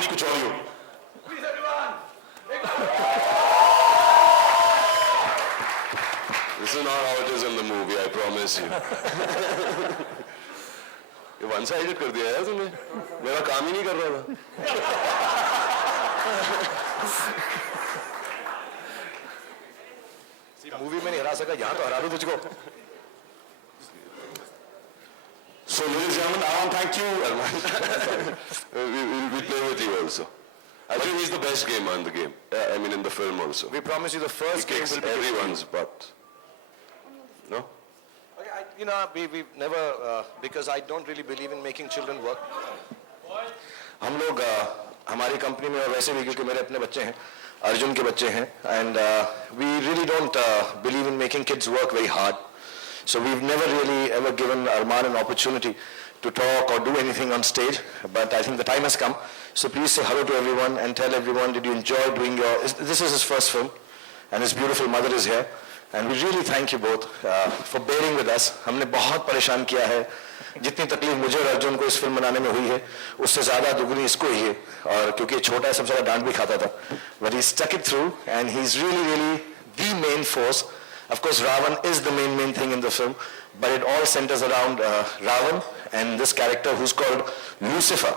कहानी कुछ और ही हो। This is not how it is in the movie, I promise you. ये वन साइडेड कर दिया है तुमने, मेरा काम ही नहीं कर रहा था। मूवी में नहीं हरा सका, यहाँ तो हरा दूं तुझको। So ladies and gentlemen, I want to thank you. We play with you also. I think he's the best gamer in the game. I mean in the film also. We promise you the first He game kicks will be everyone's butt. No? Okay, we never, because I don't really believe in making children work. हम लोग हमारी company में, और वैसे भी क्योंकि मेरे अपने बच्चे हैं, अर्जुन के बच्चे हैं, and we really don't believe in making kids work very hard. So we've never really ever given Arman an opportunity to talk or do anything on stage, but I think the time has come. So please say hello to everyone and tell everyone, did you enjoy doing this is his first film, and his beautiful mother is here. And we really thank you both for bearing with us. हमने बहुत परेशान किया है, जितनी तकलीफ मुझे और अर्जुन को इस फिल्म बनाने में हुई है, उससे ज़्यादा दुगनी इसको ही है, और क्योंकि छोटा है सबसे ज़्यादा डांट भी खाता था. But he stuck it through, and he's really the main force. Of course, Ravan is the main thing in the film, but it all centers around Ravan and this character who's called Lucifer,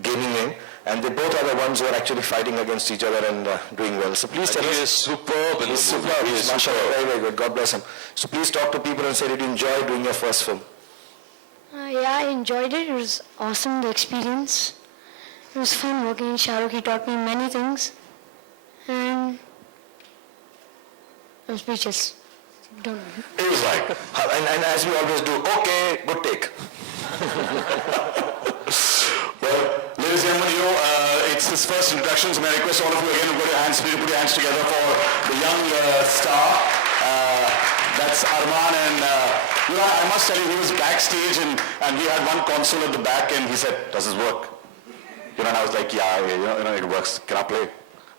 gaming name, and they both are the ones who are actually fighting against each other and doing well. So please tell us. He is superb in the movie. He's mashallah, very good. God bless him. So please talk to people and say, did you enjoy doing your first film? Yeah, I enjoyed it. It was awesome, the experience. It was fun working in Shah Rukh. He taught me many things. And I'm speechless. Don't know. It was like, and as we always do, okay, good take. Well, ladies and gentlemen, it's his first introduction, so may I request all of you again to put your hands together for the young star. That's Arman, and I must tell you, he was backstage, and we had one console at the back, and he said, "Does this work?" And I was like, "Yeah, it works. Can I play?"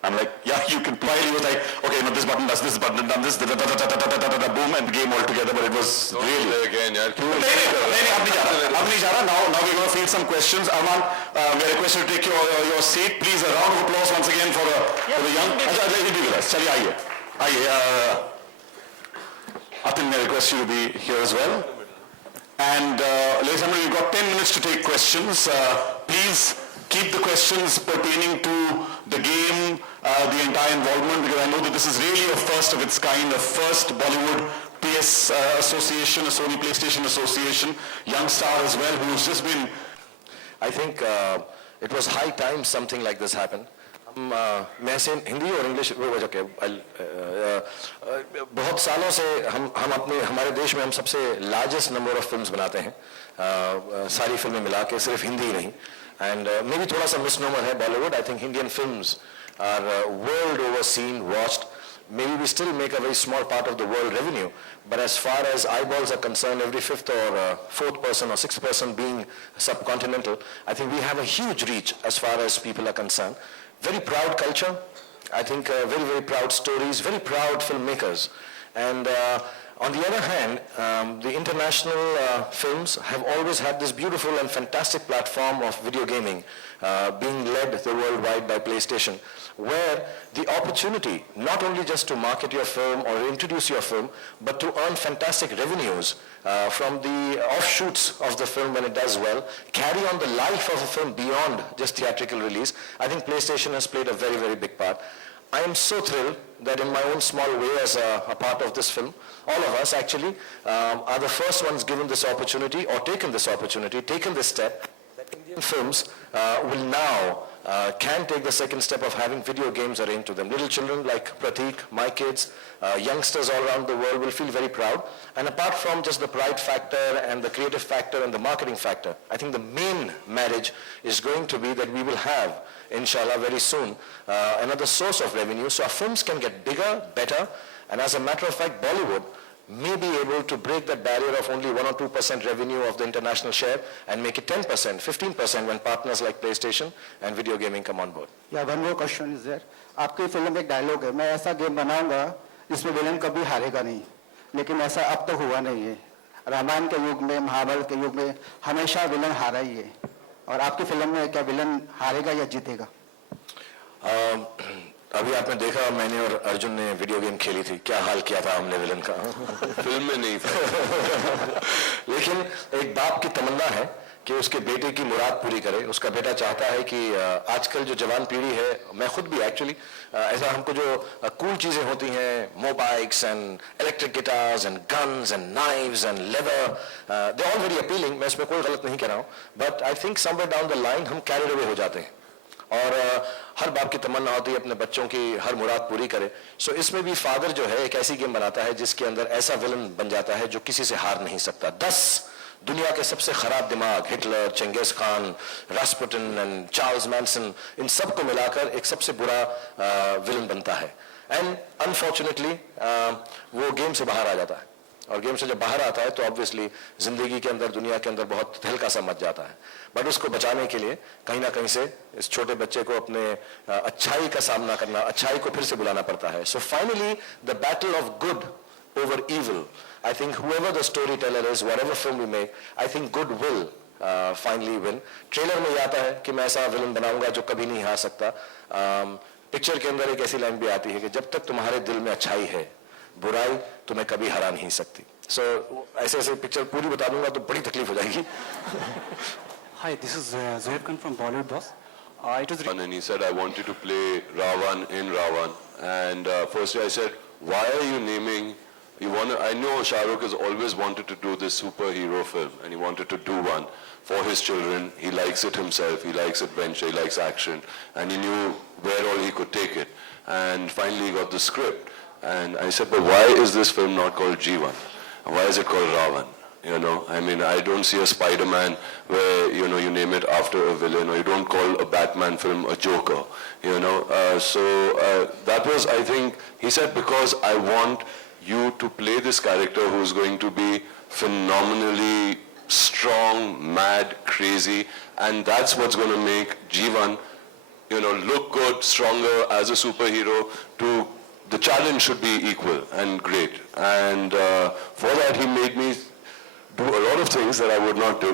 I'm like, "Yeah, you can play." He was like, "Okay, this button does this, button does this, boom, and game all together." But it was really. Play again, yaar. अब नहीं जा रहा. Now we're going to field some questions. Arman, we are requested to take your seat. Please, a round of applause once again for the young. He'll be with us. चलिए आइए. Atin, may I request you to be here as well. And ladies and gentlemen, we've got 10 minutes to take questions. Please keep the questions pertaining to the game, the entire involvement, because I know that this is really a first of its kind, a first Bollywood PS association, a Sony PlayStation association, young star as well, who's just been... I think it was high time something like this happened. मैं ऐसे हिंदी और English बहुत सालों से हम हमारे देश में हम सबसे लार्जेस्ट नंबर ऑफ फिल्म्स बनाते हैं, सारी फिल्में मिला के, सिर्फ हिंदी ही नहीं. And maybe थोड़ा सा मिसनोमर है Bollywood. I think Indian films are world over seen, watched. Maybe we still make a very small part of the world revenue, but as far as eyeballs are concerned, every fifth or fourth person or sixth person being subcontinental, I think we have a huge reach as far as people are concerned. Very proud culture. I think very proud stories, very proud filmmakers. And on the other hand, the international films have always had this beautiful and fantastic platform of video gaming being led the worldwide by PlayStation, where the opportunity not only just to market your film or introduce your film, but to earn fantastic revenues from the offshoots of the film when it does well, carry on the life of a film beyond just theatrical release. I think PlayStation has played a very big part. I am so thrilled that in my own small way as a part of this film, all of us actually are the first ones given this opportunity or taken this opportunity, taken this step, that Indian films will now can take the second step of having video games arranged to them. Little children like Prateek, my kids, youngsters all around the world will feel very proud. And apart from just the pride factor and the creative factor and the marketing factor, I think the main marriage is going to be that we will have, inshallah, very soon, another source of revenue. So our films can get bigger, better, and as a matter of fact, Bollywood may be able to break that barrier of only 1 or 2% revenue of the international share and make it 10%, 15% when partners like PlayStation and video gaming come on board. Yeah, one more question is there. आपकी film में एक dialogue है, मैं ऐसा game बनाऊंगा जिसमें villain कभी हारेगा नहीं, लेकिन ऐसा अब तक हुआ नहीं है. रामायण के युग में, महाभारत के युग में हमेशा विलन हारा ही है. और आपकी फिल्म में क्या विलन हारेगा या जीतेगा? अभी आपने देखा मैंने और अर्जुन ने वीडियो गेम खेली थी, क्या हाल किया था हमने विलन का। फिल्म में नहीं था। लेकिन एक बाप की तमन्ना है कि उसके बेटे की मुराद पूरी करे। उसका बेटा चाहता है कि आजकल जो जवान पीढ़ी है, मैं खुद भी एक्चुअली ऐसा, हमको जो कूल चीजें होती हैं, mobikes and electric guitars and guns and knives and leather, they all very appealing, मैं इसमें कोई गलत नहीं कह रहा हूं, but I think somewhere down the line हम कैरिड अवे हो जाते हैं और हर बाप की तमन्ना होती है अपने बच्चों की हर मुराद पूरी करे। सो इसमें भी फादर जो है एक ऐसी गेम बनाता है जिसके अंदर ऐसा विलन बन जाता है जो किसी से हार नहीं सकता। 10 दुनिया के सबसे खराब दिमाग, Hitler, Genghis Khan, Rasputin and Charles Manson, इन सबको मिलाकर एक सबसे बुरा विलन बनता है। एंड अनफॉर्चुनेटली वो गेम से बाहर आ जाता है, और गेम से जब बाहर आता है तो ऑब्वियसली जिंदगी के अंदर, दुनिया के अंदर बहुत हल्का सा मच जाता है। बट उसको बचाने के लिए कहीं ना कहीं से इस छोटे बच्चे को अपने अच्छाई का सामना करना, अच्छाई को फिर से बुलाना पड़ता है। So finally the battle of good over evil, I think whoever the storyteller is, whatever film we make, I think good will finally win. Trailer में ये आता है कि मैं ऐसा विलन बनाऊंगा जो कभी नहीं हार सकता। पिक्चर के अंदर एक ऐसी लाइन भी आती है कि जब तक तुम्हारे दिल में अच्छाई है, बुराई तुम्हें कभी हरा नहीं सकती। सो ऐसे ऐसे पिक्चर पूरी बता दूंगा तो बड़ी तकलीफ हो जाएगी। Hi, this is Zohaib Khan from Bollywood Boss. It was And he said, I wanted to play Ravan in Ravan. And firstly I said, why are you naming, I know Shah Rukh has always wanted to do this superhero film, and he wanted to do one for his children. He likes it himself, he likes adventure, he likes action, and he knew where all he could take it. And finally he got the script. And I said, but why is this film not called Jeevan? Why is it called Ravan? You know, I mean, I don't see a Spider-Man where, you know, you name it after a villain, or you don't call a Batman film a Joker, you know. That was, I think, he said, because I want you to play this character who's going to be phenomenally strong, mad, crazy, and that's what's going to make Jeevan, you know, look good, stronger as a superhero. The challenge should be equal and great. And for that he made me do a lot of things that I would not do.